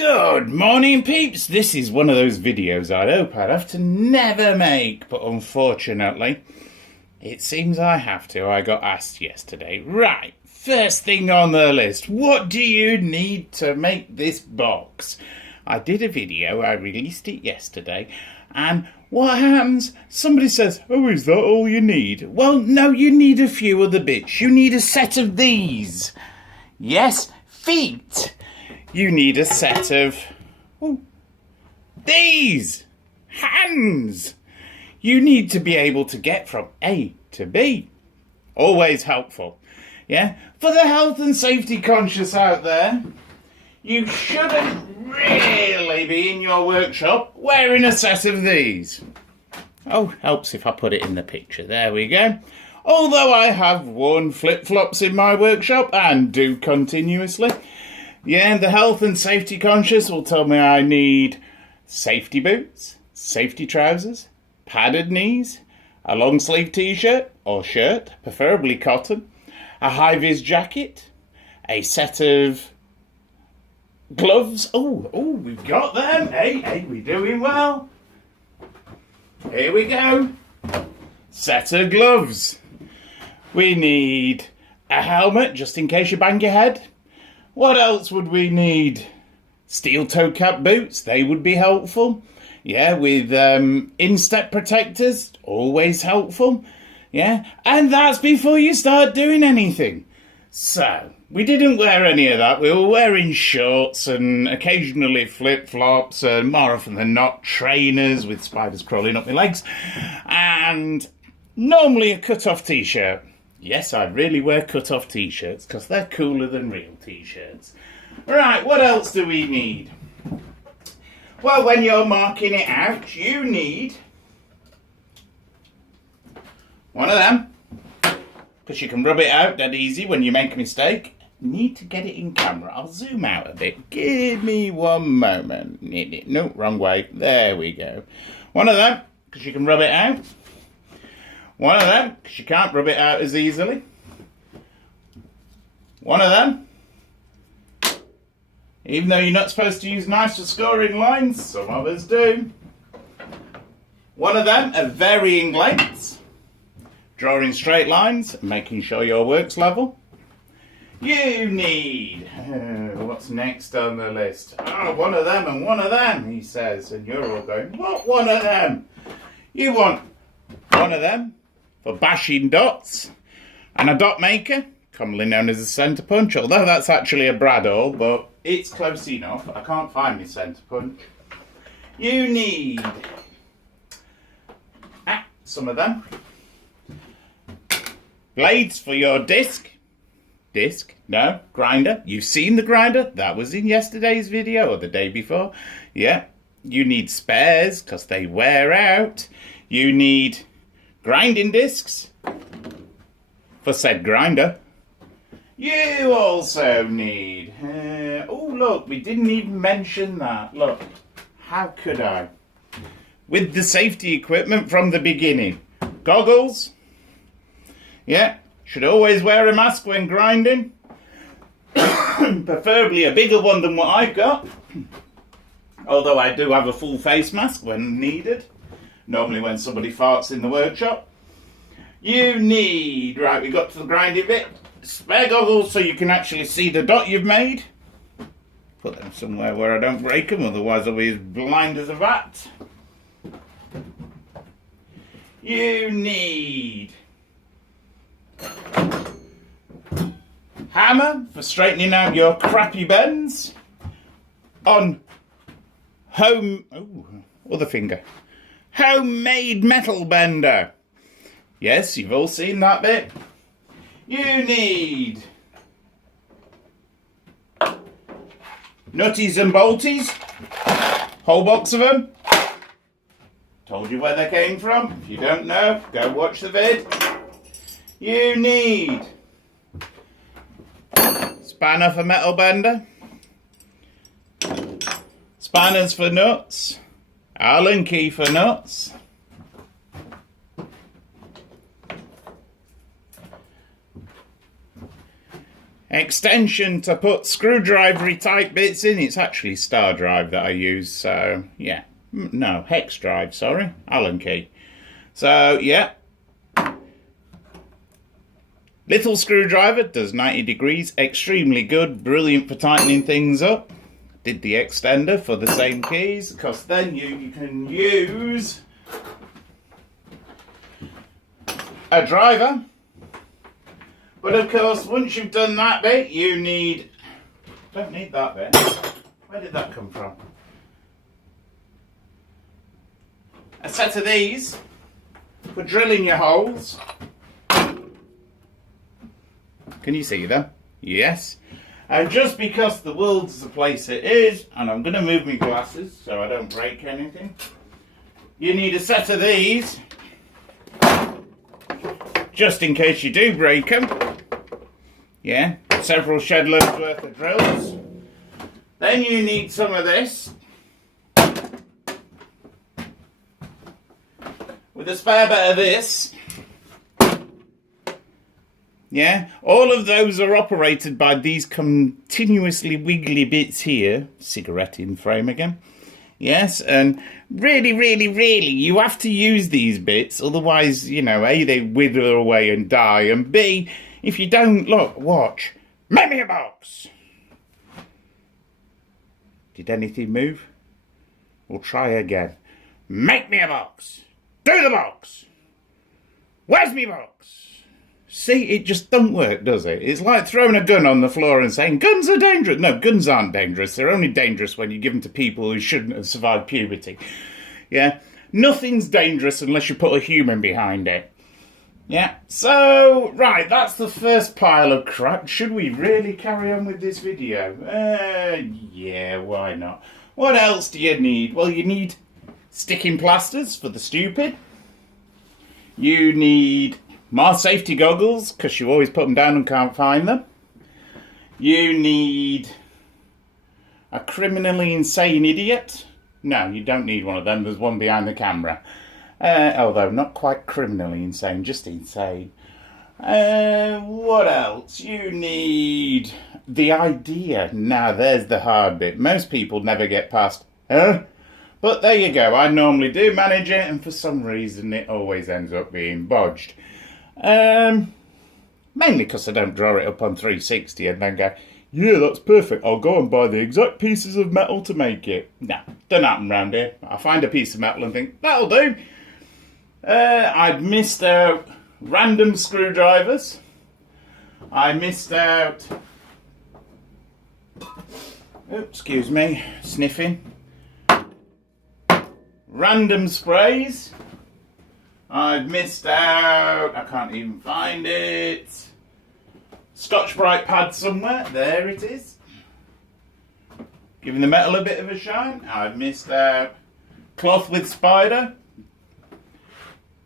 Good morning, peeps. This is one of those videos I'd hope I'd have to never make, but unfortunately, it seems I have to. I got asked yesterday. Right, first thing on the list, what do you need to make this box? I did a video, I released it yesterday, and what happens? Somebody says, oh, is that all you need? Well, no, you need a few other bits. You need a set of these. Yes, feet. You need a set of these hands. You need to be able to get from A to B. Always helpful. Yeah? For the health and safety conscious out there, you shouldn't really be in your workshop wearing a set of these. Oh, helps if I put it in the picture. There we go. Although I have worn flip-flops in my workshop and do continuously. Yeah, the health and safety conscious will tell me I need safety boots, safety trousers, padded knees, a long sleeve t-shirt or shirt, preferably cotton, a high-vis jacket, a set of gloves. Oh, we've got them. Hey, we're doing well. Here we go. Set of gloves. We need a helmet just in case you bang your head. What else would we need? Steel toe cap boots, they would be helpful. Yeah, with instep protectors, always helpful. Yeah, and that's before you start doing anything. So, we didn't wear any of that. We were wearing shorts and occasionally flip-flops and more often than not trainers with spiders crawling up my legs. And normally a cut-off t-shirt. Yes, I really wear cut-off t-shirts because they're cooler than real t-shirts. Right, what else do we need? Well, when you're marking it out, you need one of them, because you can rub it out dead easy when you make a mistake. Need to get it in camera. I'll zoom out a bit. Give me one moment. No, wrong way. There we go. One of them, because you can rub it out. One of them, because you can't rub it out as easily. One of them, even though you're not supposed to use knives for scoring lines, some of us do. One of them of varying lengths, drawing straight lines, and making sure your work's level. You need, what's next on the list? Oh, one of them and one of them, he says, and you're all going, what one of them? You want one of them for bashing dots, and a dot maker, commonly known as a centre punch, although that's actually a bradawl, but it's close enough. I can't find my centre punch. You need some of them. Blades for your disc. No, grinder. You've seen the grinder. That was in yesterday's video, or the day before. Yeah. You need spares, because they wear out. You need grinding discs for said grinder. You also need, oh look, we didn't even mention that. Look, how could I? With the safety equipment from the beginning. Goggles. Yeah, should always wear a mask when grinding. Preferably a bigger one than what I've got. Although I do have a full face mask when needed. Normally when somebody farts in the workshop. You need, right, we got to the grinding bit, spare goggles so you can actually see the dot you've made. Put them somewhere where I don't break them, otherwise I'll be as blind as a bat. You need hammer for straightening out your crappy bends on homemade metal bender. Yes, you've all seen that bit. You need nutties and bolties. Whole box of them. Told you where they came from. If you don't know, go watch the vid. You need spanner for metal bender. Spanners for nuts. Allen key for nuts. extension to put screwdrivery type bits in. It's actually star drive that I use, so yeah. No, hex drive, sorry. Allen key. So, yeah. Little screwdriver, does 90 degrees, extremely good, brilliant for tightening things up. Did the extender for the same keys, because then you can use a driver. But of course, once you've done that bit, you need... Don't need that bit. Where did that come from? A set of these for drilling your holes. Can you see them? Yes. And just because the world's the place it is, and I'm going to move my glasses so I don't break anything, you need a set of these, just in case you do break them. Yeah, several shed loads worth of drills. Then you need some of this, with a spare bit of this. Yeah, all of those are operated by these continuously wiggly bits here. Cigarette in frame again. Yes, and really, you have to use these bits, otherwise, you know, A, they wither away and die, and B, if you don't, look, watch. Make me a box! Did anything move? We'll try again. Make me a box! Do the box! Where's me box? See, it just don't work, does it? It's like throwing a gun on the floor and saying, guns are dangerous. No, guns aren't dangerous. They're only dangerous when you give them to people who shouldn't have survived puberty. Yeah? Nothing's dangerous unless you put a human behind it. Yeah? So, right, that's the first pile of crap. Should we really carry on with this video? Yeah, why not? What else do you need? Well, you need sticking plasters for the stupid. You need more safety goggles, because you always put them down and can't find them. You need a criminally insane idiot. No, you don't need one of them. There's one behind the camera. Although not quite criminally insane, just insane. What else? You need the idea. Now, there's the hard bit. Most people never get past, huh? But there you go. I normally do manage it, and for some reason it always ends up being bodged. Mainly because I don't draw it up on 360 and then go, yeah, that's perfect, I'll go and buy the exact pieces of metal to make it. No, don't happen around here. I find a piece of metal and think, that'll do. I'd missed out random screwdrivers. I missed out, excuse me, sniffing. Random sprays. I've missed out, I can't even find it. Scotch-Brite pad somewhere, there it is. Giving the metal a bit of a shine. I've missed out cloth with spider.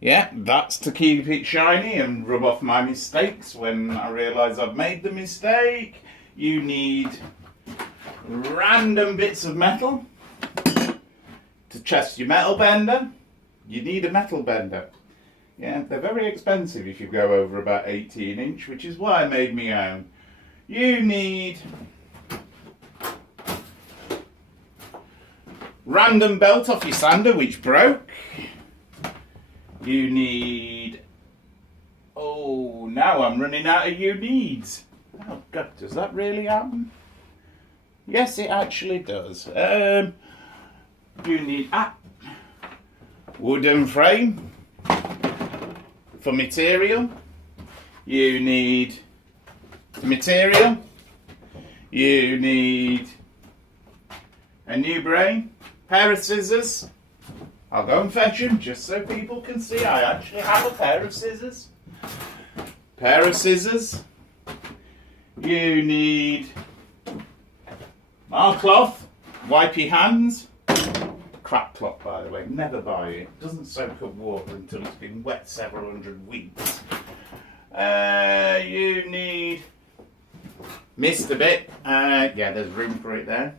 Yeah, that's to keep it shiny and rub off my mistakes when I realise I've made the mistake. You need random bits of metal to test your metal bender. You need a metal bender. Yeah, they're very expensive if you go over about 18 inch, which is why I made my own. You need random belt off your sander, which broke. You need... Oh, now I'm running out of you needs. Oh God, does that really happen? Yes, it actually does. You need... wooden frame for material. You need material. You need a new brain, pair of scissors. I'll go and fetch them just so people can see I actually have a pair of scissors. Pair of scissors. You need more cloth, wipe your hands. Crap cloth, by the way, never buy it. It doesn't soak up water until it's been wet several hundred weeks. You need... Missed a bit. Yeah, there's room for it there.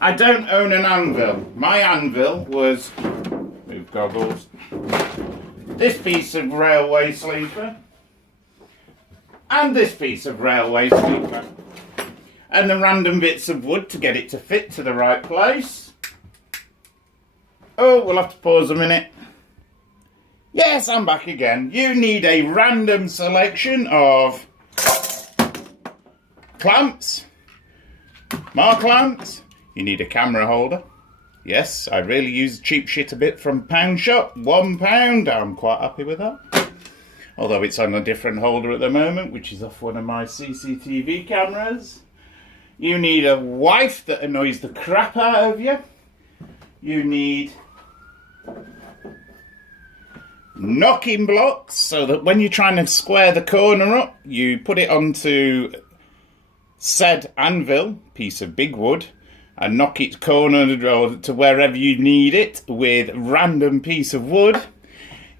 I don't own an anvil. My anvil was... Move goggles. This piece of railway sleeper. and this piece of railway sweeper, and the random bits of wood to get it to fit to the right place. Oh, we'll have to pause a minute. Yes, I'm back again. You need a random selection of clamps, more clamps. You need a camera holder. Yes, I really use cheap shit a bit from Pound Shop. £1. I'm quite happy with that. Although it's on a different holder at the moment, which is off one of my CCTV cameras. You need a wife that annoys the crap out of you. You need knocking blocks, so that when you're trying to square the corner up, you put it onto said anvil, piece of big wood, and knock its corner to wherever you need it with random piece of wood.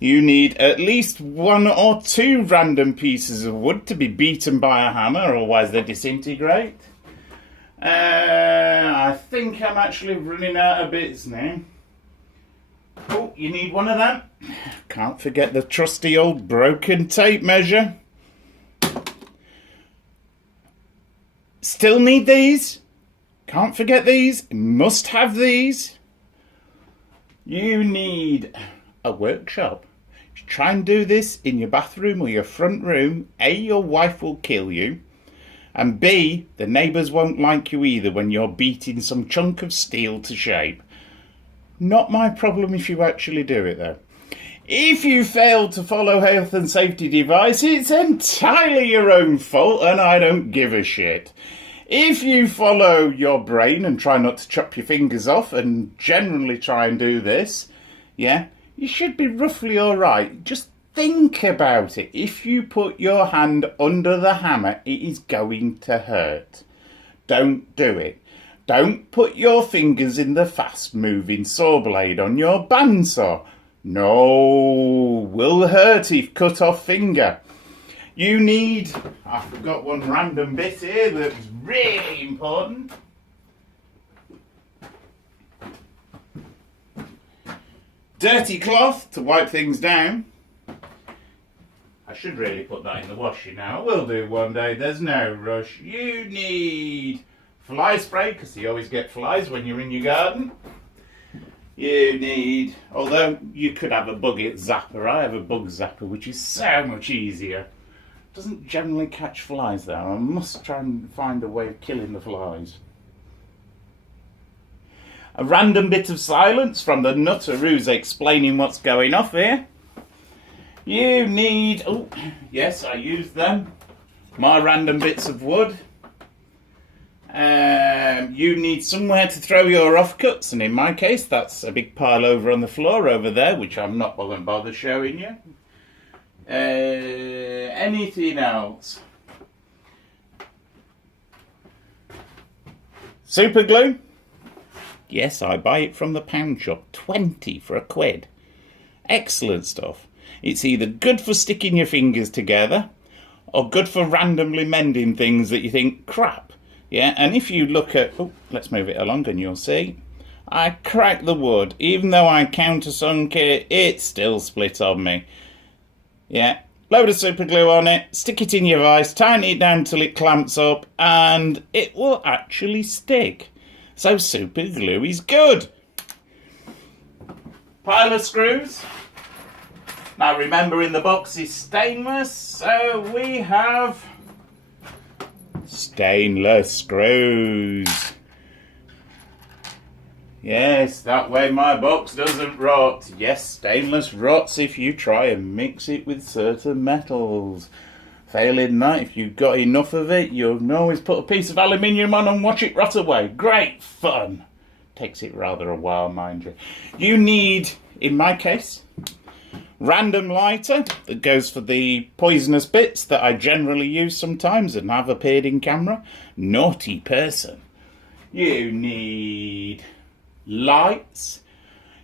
You need at least 1 or 2 random pieces of wood to be beaten by a hammer, otherwise they disintegrate. I think I'm actually running out of bits now. Oh, you need one of them. Can't forget the trusty old broken tape measure. Still need these. Can't forget these. Must have these. You need a workshop. Try and do this in your bathroom or your front room. A, your wife will kill you. And B, the neighbours won't like you either when you're beating some chunk of steel to shape. Not my problem if you actually do it though. If you fail to follow health and safety advice, it's entirely your own fault and I don't give a shit. If you follow your brain and try not to chop your fingers off and generally try and do this, yeah, you should be roughly alright. Just think about it. If you put your hand under the hammer, it is going to hurt. Don't do it. Don't put your fingers in the fast-moving saw blade on your bandsaw. No, will hurt if cut off finger. You need, I forgot one random bit here that's really important. Dirty cloth to wipe things down. I should really put that in the washing now. I will do one day, there's no rush. You need fly spray, because you always get flies when you're in your garden. You need, although you could have a bug zapper, I have a bug zapper which is so much easier. Doesn't generally catch flies though. I must try and find a way of killing the flies. A random bit of silence from the nutter who's explaining what's going off here. You need, oh yes, I used them. My random bits of wood. You need somewhere to throw your offcuts, and in my case that's a big pile over on the floor over there, which I'm not going to bother showing you. Anything else? Super glue? Yes, I buy it from the Pound Shop, 20 for £1. Excellent stuff. It's either good for sticking your fingers together or good for randomly mending things that you think, crap. Yeah, and if you look at, oh, let's move it along and you'll see. I cracked the wood. Even though I countersunk it, it still split on me. Yeah, load of super glue on it, stick it in your vise, tighten it down till it clamps up, and it will actually stick. So super glue is good. Pile of screws. Now remember, in the box is stainless, so we have stainless screws. Yes, that way my box doesn't rot. Yes, stainless rots if you try and mix it with certain metals. Failing that, if you've got enough of it, you can always put a piece of aluminium on and watch it rot away. Great fun. Takes it rather a while, mind you. You need, in my case, random lighter that goes for the poisonous bits that I generally use sometimes and have appeared in camera. Naughty person. You need lights.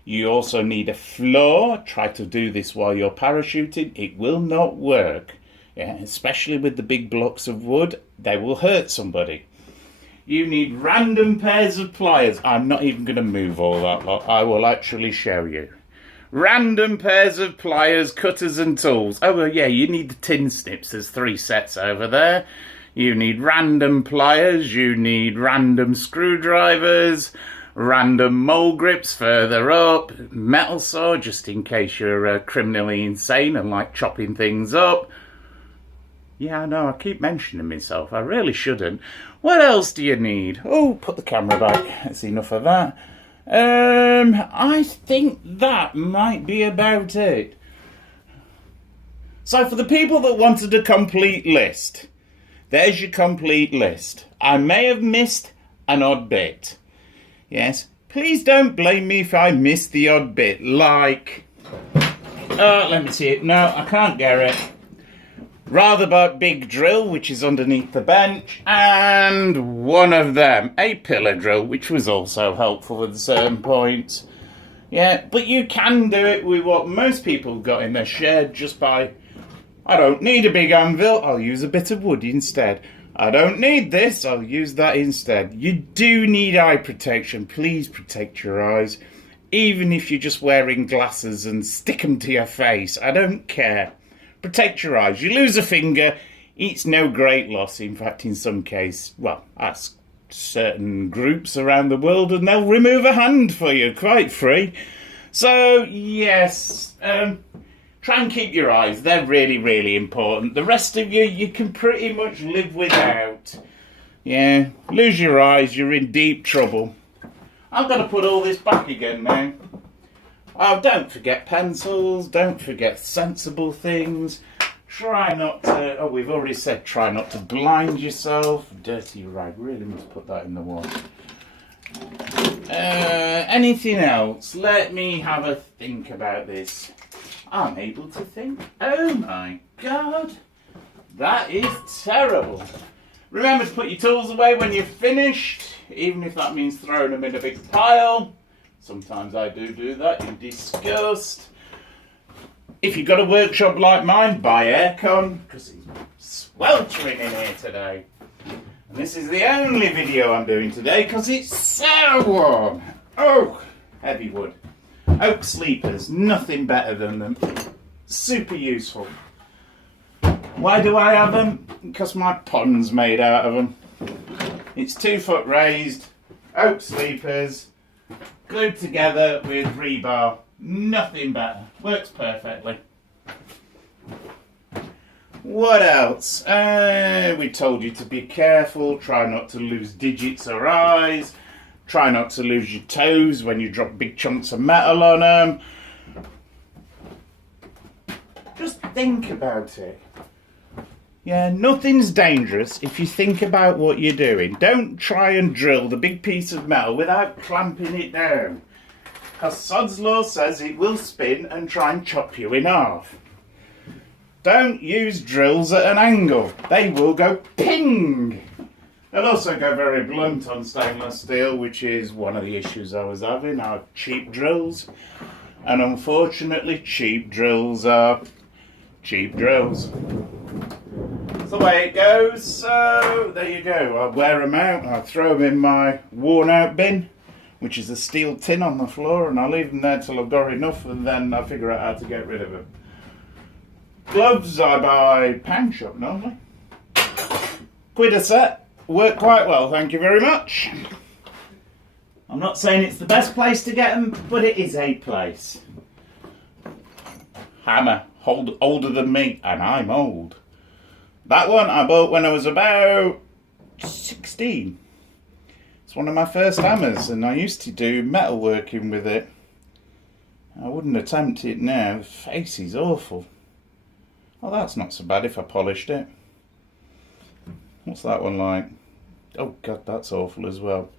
You also need a floor. Try to do this while you're parachuting. It will not work. Yeah, especially with the big blocks of wood, they will hurt somebody. You need random pairs of pliers. I'm not even going to move all that lot. I will actually show you. Random pairs of pliers, cutters and tools. Oh, well, yeah, you need the tin snips. There's 3 sets over there. You need random pliers, you need random screwdrivers, random mole grips further up, metal saw just in case you're criminally insane and like chopping things up. Yeah, I know, I keep mentioning myself. I really shouldn't. What else do you need? Oh, put the camera back. That's enough of that. I think that might be about it. So for the people that wanted a complete list, there's your complete list. I may have missed an odd bit. Yes, please don't blame me if I missed the odd bit, like... let me see it. No, I can't get it. Rather about big drill, which is underneath the bench, and one of them, a pillar drill, which was also helpful at certain points. Yeah, but you can do it with what most people got in their shed just by... I don't need a big anvil, I'll use a bit of wood instead. I don't need this, I'll use that instead. You do need eye protection, please protect your eyes. Even if you're just wearing glasses and stick them to your face, I don't care. Protect your eyes. You lose a finger, it's no great loss. In fact, in some case, well, ask certain groups around the world and they'll remove a hand for you, quite free. So, yes, try and keep your eyes. They're really, really important. The rest of you can pretty much live without. Yeah, lose your eyes, you're in deep trouble. I've got to put all this back again now. Oh, don't forget pencils, don't forget sensible things. Try not to, oh, we've already said try not to blind yourself. Dirty rag, really must put that in the wash. Anything else? Let me have a think about this. I'm able to think. Oh my God, that is terrible. Remember to put your tools away when you're finished, even if that means throwing them in a big pile. Sometimes I do that in disgust. If you've got a workshop like mine, buy aircon, because it's sweltering in here today. And this is the only video I'm doing today because it's so warm. Oh, heavy wood. Oak sleepers, nothing better than them. Super useful. Why do I have them? Because my pond's made out of them. It's 2 foot raised, oak sleepers, glued together with rebar. Nothing better. Works perfectly. What else? We told you to be careful. Try not to lose digits or eyes. Try not to lose your toes when you drop big chunks of metal on them. Just think about it. Yeah, nothing's dangerous if you think about what you're doing. Don't try and drill the big piece of metal without clamping it down. Because Sod's Law says it will spin and try and chop you in half. Don't use drills at an angle. They will go ping. They'll also go very blunt on stainless steel, which is one of the issues I was having. I have cheap drills. And unfortunately, cheap drills are cheap drills. That's the way it goes. So, there you go. I wear them out. I throw them in my worn out bin, which is a steel tin on the floor, and I leave them there till I've got enough, and then I figure out how to get rid of them. Gloves I buy pound shop normally. £1 a set. Work quite well, thank you very much. I'm not saying it's the best place to get them, but it is a place. Hammer, older than me, and I'm old. That one I bought when I was about 16. It's one of my first hammers, and I used to do metalworking with it. I wouldn't attempt it now. The face is awful. Oh, that's not so bad if I polished it. What's that one like? Oh God, that's awful as well.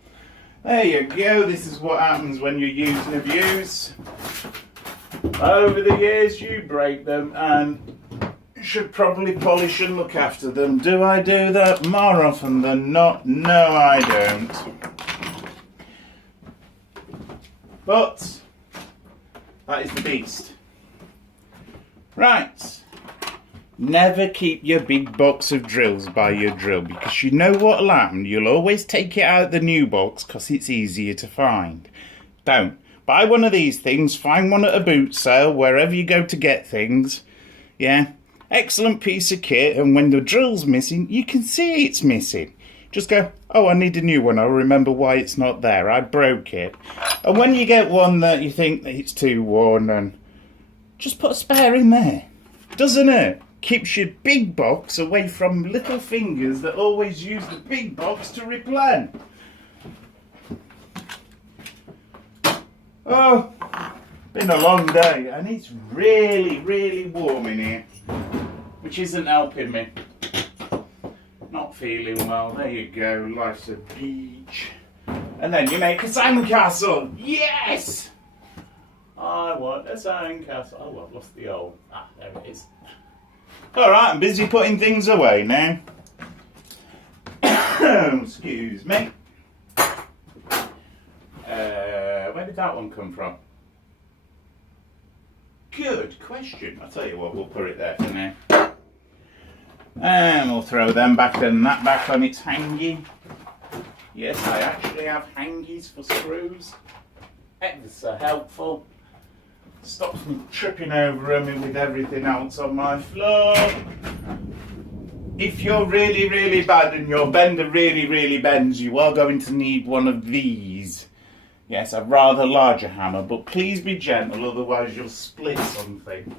There you go. This is what happens when you use and abuse. Over the years you break them, and should probably polish and look after them. Do I do that more often than not? No, I don't. But that is the beast. Right. Never keep your big box of drills by your drill, because you know what'll happen. You'll always take it out of the new box because it's easier to find. Don't. Buy one of these things, find one at a boot sale, wherever you go to get things. Yeah, excellent piece of kit, and when the drill's missing, you can see it's missing. Just go, oh, I need a new one. I'll remember why it's not there. I broke it. And when you get one that you think that it's too worn, and just put a spare in there. Doesn't it? Keeps your big box away from little fingers that always use the big box to replen. Oh, been a long day, and it's really, really warm in here, which isn't helping me. Not feeling well. There you go. Life's a beach. And then you make a sandcastle. Yes! I want a sandcastle. Oh, I've lost the old. Ah, there it is. Alright, I'm busy putting things away now. Excuse me. Where did that one come from? Good question. I'll tell you what, we'll put it there for now. And we'll throw them back and that back on its hangy. Yes, I actually have hangies for screws. Ever so helpful. Stops me tripping over them with everything else on my floor. If you're really, really bad and your bender really, really bends, you are going to need one of these. Yes, a rather larger hammer, but please be gentle, otherwise you'll split something.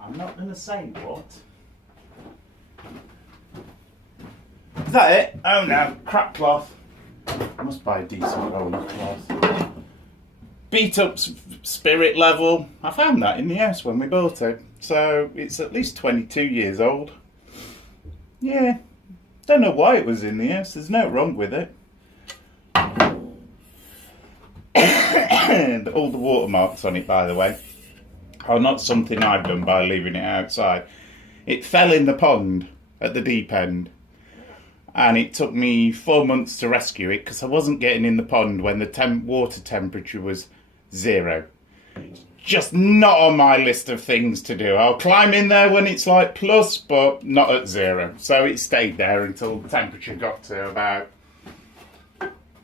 I'm not going to say what. Is that it? Oh no, crap cloth. I must buy a decent roll of cloth. Beat up spirit level. I found that in the house when we bought it. So it's at least 22 years old. Yeah, don't know why it was in the house. There's no wrong with it. And all the watermarks on it, by the way, are not something I've done by leaving it outside. It fell in the pond at the deep end. And it took me 4 months to rescue it because I wasn't getting in the pond when the water temperature was 0. Just not on my list of things to do. I'll climb in there when it's like plus, but not at 0. So it stayed there until the temperature got to about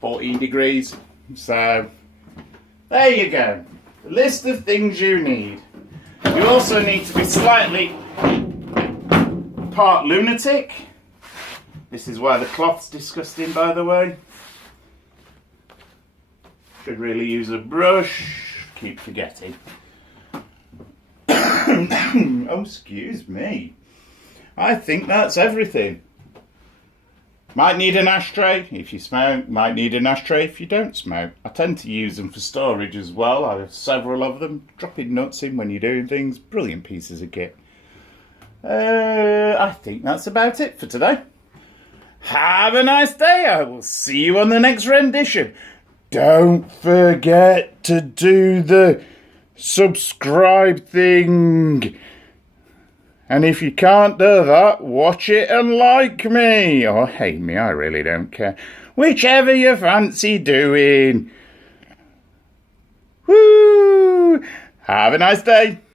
14 degrees. So there you go. The list of things you need. You also need to be slightly part lunatic. This is why the cloth's disgusting, by the way. Should really use a brush. Keep forgetting. Oh, excuse me. I think that's everything. Might need an ashtray if you smoke. Might need an ashtray if you don't smoke. I tend to use them for storage as well. I have several of them. Dropping nuts in when you're doing things. Brilliant pieces of kit. I think that's about it for today. Have a nice day. I will see you on the next rendition. Don't forget to do the subscribe thing. And if you can't do that, watch it and like me. Or hate me, I really don't care. Whichever you fancy doing. Woo! Have a nice day.